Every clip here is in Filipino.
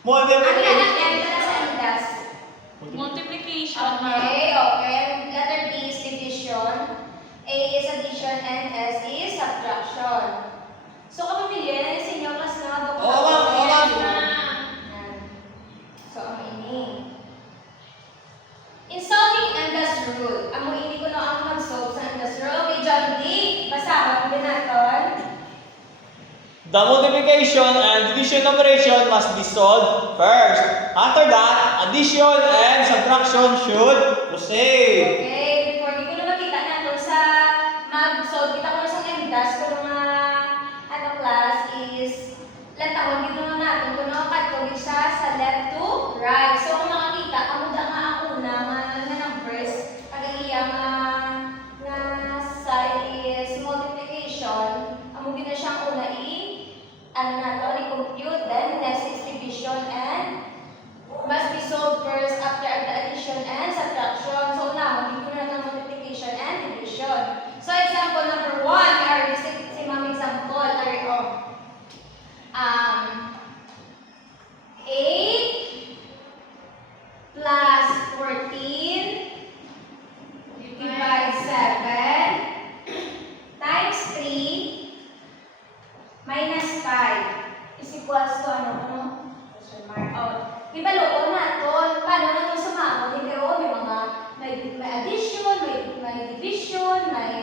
Multiplication. Ang M na sa MDAS. Multiplication. Okay, okay. Letter B is division. A is addition and S is subtraction. So, kung pamilya na sa inyo, class na ba? Oo, ma'am. Oo, ma'am. Yan. So, ang ini. In solving MDAS rule, ang ini ko na ang mag-solve sa MDAS rule. Okay, John D. Basahan din natin. The multiplication and division operation must be solved first. After that, addition and subtraction should proceed. Okay, before di ko na makita natin sa mag-solve kita ko na sa MDAS ko nga ano class is latawag dito na natin kung nakakatog siya sa left to right. So kung makakita, amo da nga ang una nga numbers kagaya nga side is multiplication. Amo gina siyang una ano na to, i-compute, then next is division and must be solved first after the addition and subtraction. So now, hindi ko na ng multiplication and division. So example number 1, we already si ma'am example, are of 8 plus 14 divide 7 times 3 minus 5 is equals to ano? Question mark. Oh, ibaluon natin. Paano na itong sumama? Hindi ko, may addition, may division, may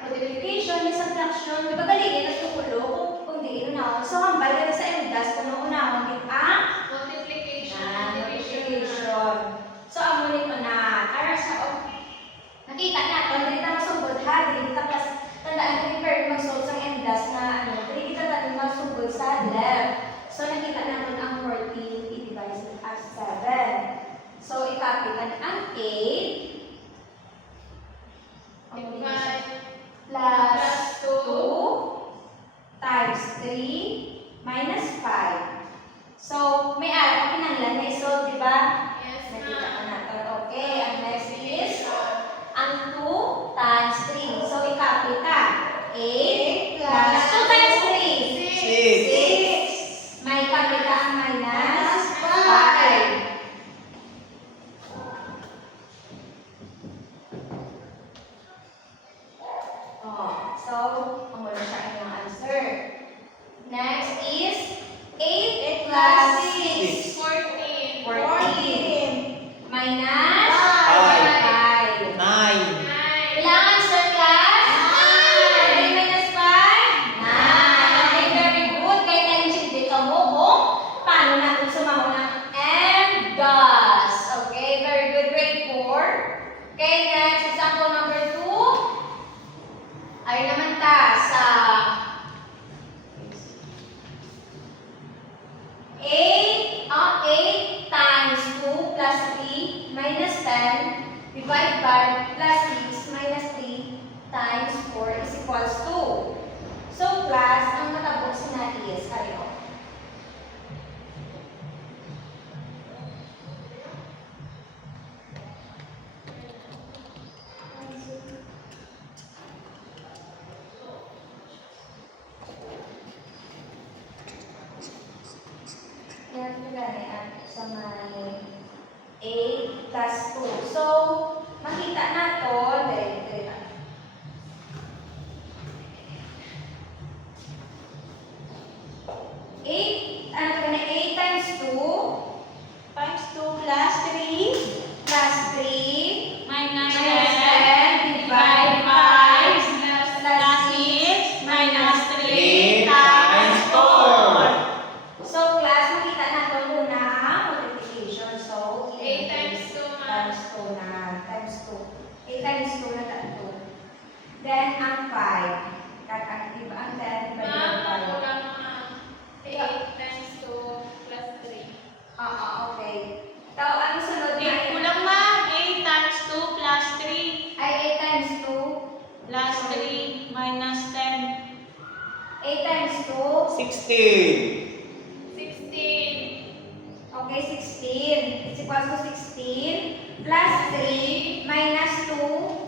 multiplication, may subtraction. Di ba galigin at tukulo kung di ino na. So, ang balik sa MDAS, kung unahon din ang Multiplication and multiplication. division. So, ang nito na. Para sa, nakita natin, hindi na masugod ha. Hindi kita plus, tandaan ko yung pwede mag-solve sa MDAS na ano, hindi kita natin masugod sa left. So, nakita natin ang 14 i-divide as 7. So, ikapitan ang 8 plus 2 times 3 minus 5. So, may araw ang pinanglan na isolve, di ba? Yes, Nakita ma'am. ka natin. Okay, ang next is ang 2 times 3. So, ikapita. 8 plus 2 times 3. 6. May kapita ang minus 5. Oh, so, ang wala siya inyong answer. Next is 8 plus 6. 14. 14. Minus 5. 9. Ilang answer class? 9. Minus 5? 9. Very good. Kaya tayo hindi ka mo kung paano natin sumama ng MDAS. Okay, very good. Grade 4. Okay, next example number 2. Ay naman ta sa 8 times 2 plus 3 minus 10 divide by plus 6 minus 3 times 4 is equals to. So, class, ang matabok na is, ano? Yan, nagarian sa may 8 plus 2. So, makita na to, dire. 8, ano ka na, 8 times 2 plus 3 plus 3 Minus minus 10 10 divide 5 plus plus 6 minus 3 3 times 4. So, class, makita na to muna ang multiplication. So, 8 times 2, ma'am. times 2 na. Times 2. 8 times 2 na tatlo. Then, ang 5. Kakaktiv ang 10 divided Ma'am, by 5. nakulang ma'am. 8 times 2 plus 3. Okay. So, ang sunod na Kulang ma'am. 8 times 2 plus 3 ay 8 times 2. plus 3 minus 10. 8 times 2. 16. 16. Okay, 16. It's equals to 16 plus 3 minus 2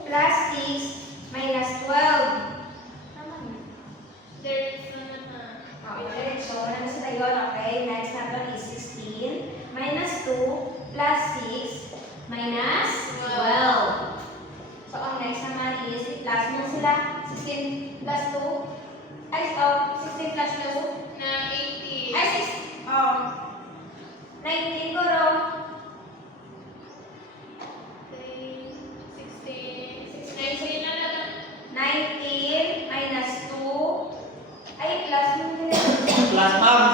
plus 6 minus 12. Tama niyo. There is naman na. Okay, so, ano sa tayo? Okay, next natin is 16 2 na 80. ay 19 guro. 16. 19 na lang. 19 minus 2 ay plus mo din. Plus, ma'am.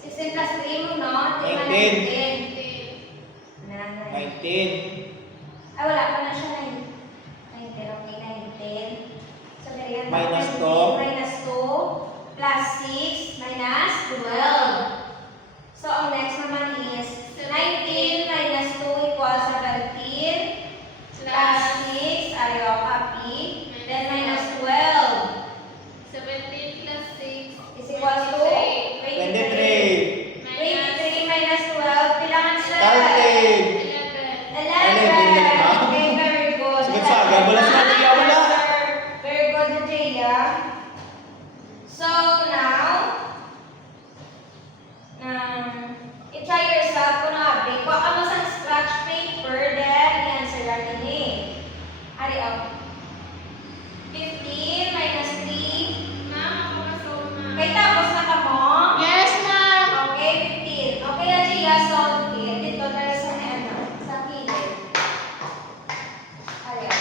16 plus 3 mo, no? 19. 19. 19. Ay, wala pa na siya. 19. Okay, 19. So, very good. Minus 19 2. minus 2 plus 6 minus 12. So, ang next naman is 19 minus 2 equals 17 plus 6. Ayaw, copy. Then minus 12 17 plus 6 is equals to 23. 23 minus 12. Kailangan siya. 30. 11. Okay, very good. Sagot sa akin. Wala sa atin, wala. Very good, Jaya. So now, i-try yourself kung nakabi. Kung ano sa scratch paper, then i-answer natin eh. Hurry up. 15 minus 3. Ma'am, ako kasama, ma'am. Okay, tapos na ka mo? Yes, ma'am. Okay, 15. Okay, Jaya, solve it. Dito tayo sa sa kilid. Hurry up.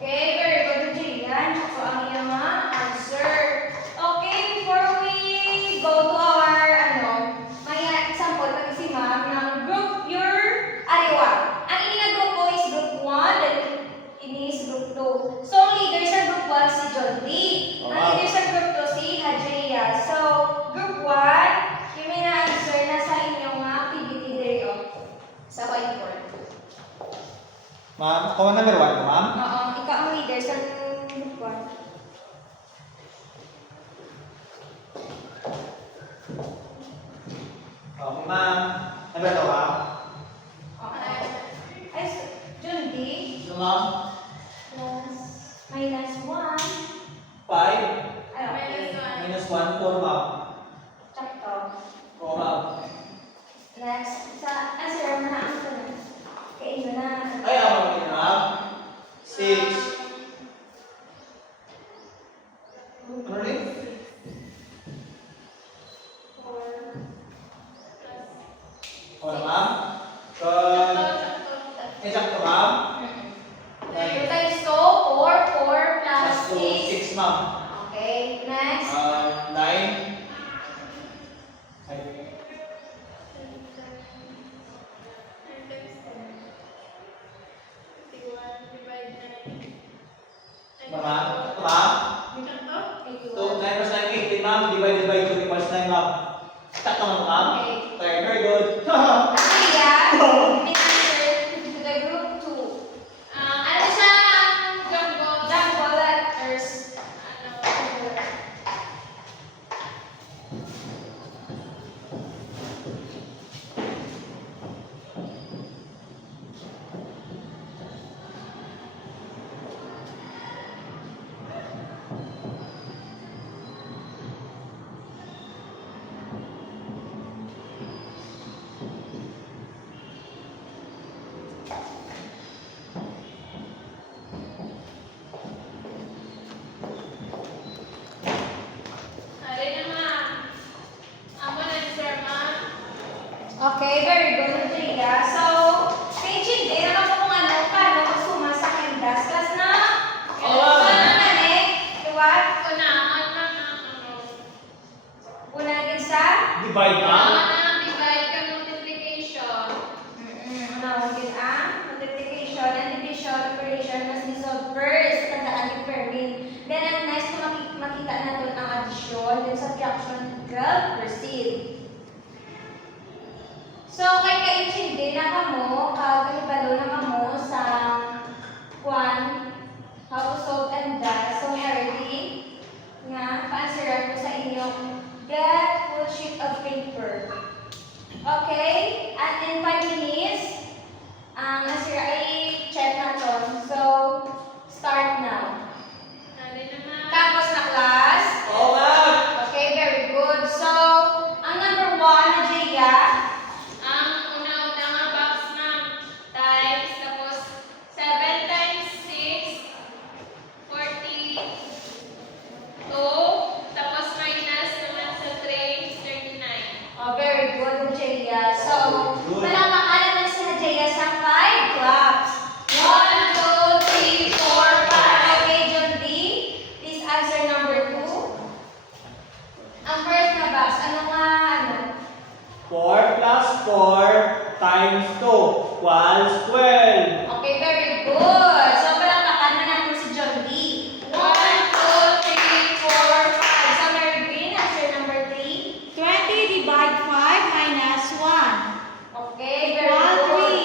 Okay, very good, Jillian. So, ang iyong mga answer. Okay, before we go to our, may example, pag si ma'am, ng group your ariwa. Ang inyong group ko is group 1, then ini is group 2. So, ang leader sa group 1 si John Lee. Ang leader sa group 2 si Hajaya. So, group 1, yung may na-answer na sa inyong mga activity dito sa whiteboard. Ma'am, comment number 1 po, ma'am. Oo, ikaw ang leader sa group 1. Okay, ma'am. Number 2, ma'am. Okay. Ay, Jun D. So, ma'am. Plus minus 1. 5. Ay, okay. Minus 1, 4, ma'am. Sakto. 4, ma'am. Next, sa answer mo na ang sunod. Okay, yun na. Ay, okay, ma'am. 6. Ano rin? 4. Ano, ma'am? So, exacto, ma'am. 2 times 2, 4. 4 plus Plus 2, 6. 6, ma'am. Okay, next. 9. Ay. Ma'am? Ito, ma'am. 2, 9 plus 9, 18, ma'am. Divided by 2 equals 9, ma'am. Sakto, ma'am. Okay. Very good. Okay, yeah. May answer to the group 2. Ano siya ang jumbo? Jumbo letters. Ari na, ma'am. Ako na, sir, ma'am. Okay, very good, Jaya. So, page hindi na ako kung ano, paano magsuma sa Canvas. Class na? Oo. Paano na eh? What? Unahan na, ma'am. Una din sa? Divide, ma'am. Unahan na, divide ka multiplication. Una din ang multiplication and division operation must be solved first. Tandaan yung Fermin. Then, ang next kung makita natin ang addition, then subtraction, proceed. So, kay ka-intindi na kamo, kahibalo na kamo sa how to solve and that. So, early nga, pa-answeran ko sa inyong Okay? At in 5 minutes, answer ay check na to. So, start now. Nari naman. Tapos na class. Oo, ma'am. Okay, very good. So, ang number 1 na Jaya, Ang una-una nga box ma'am. Times, tapos 7 times 6, 42. Tapos minus naman sa 3, 39. oh, very good, Jaya. So, Good. palakpakan naman si Jaya sa 5 claps. 1, 2, 3, 4, 5. Okay, John D. Please answer number 2. Ang first na box, ano nga, ano? 4 plus 4 times 2 equals 12. Okay, very good. So, palakpakan na natin si John D. 1, 2, 3, 4, 5. So, Mary Green, answer number 3. 20 divide 5 minus 1. Okay, very Equal good.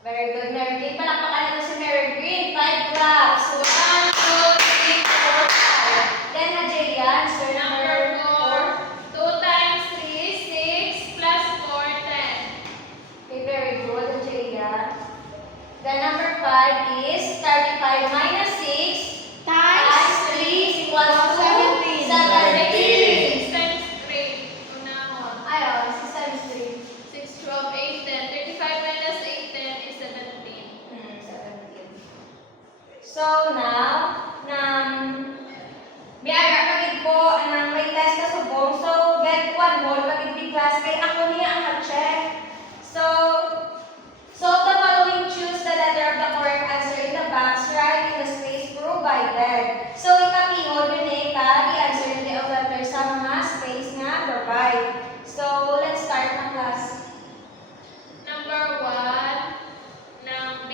Very good, Mary Green. Palakpakan natin si Mary Green. 5 claps. 1, 2, 3, 4, 5. Then, Najaya, answer number Number 4. 4. 2 times 3, 6 plus 4, 10. Okay, very good, Najaya. Then, number 5 is 35 minus 6 times 3 equals to 17. 17. 6 times 3. Unahon. Ayun, 6 times 3. 6, 12, 8, 10. 35 minus 8, 10 is 17. 17. So now, biyaya pagid ko nang may test ka subong. So get 1 more pagid di class kay ako niya ang check. So the following, choose the letter of the correct answer in the box, write in the space provided. So ikapihon yun i-answer yung of letter sa mga space nga provide. So let's start na class. Number 1, ng B.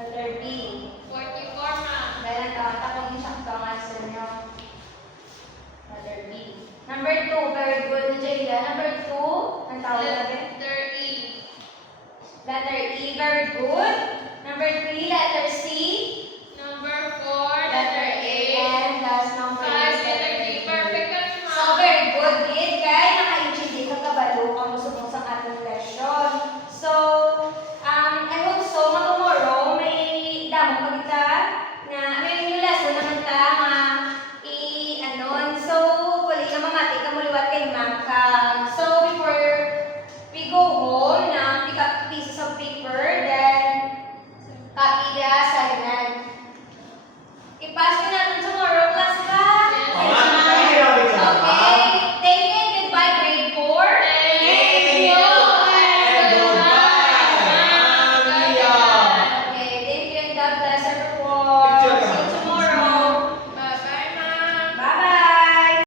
Letter B. 44 ma'am. Dahil tapos insakto ang answer nyo. Letter B. Number 2, very good, Jaya. Number 2, ang tawag natin? Letter E. Letter E, very good. Number 3, letter C.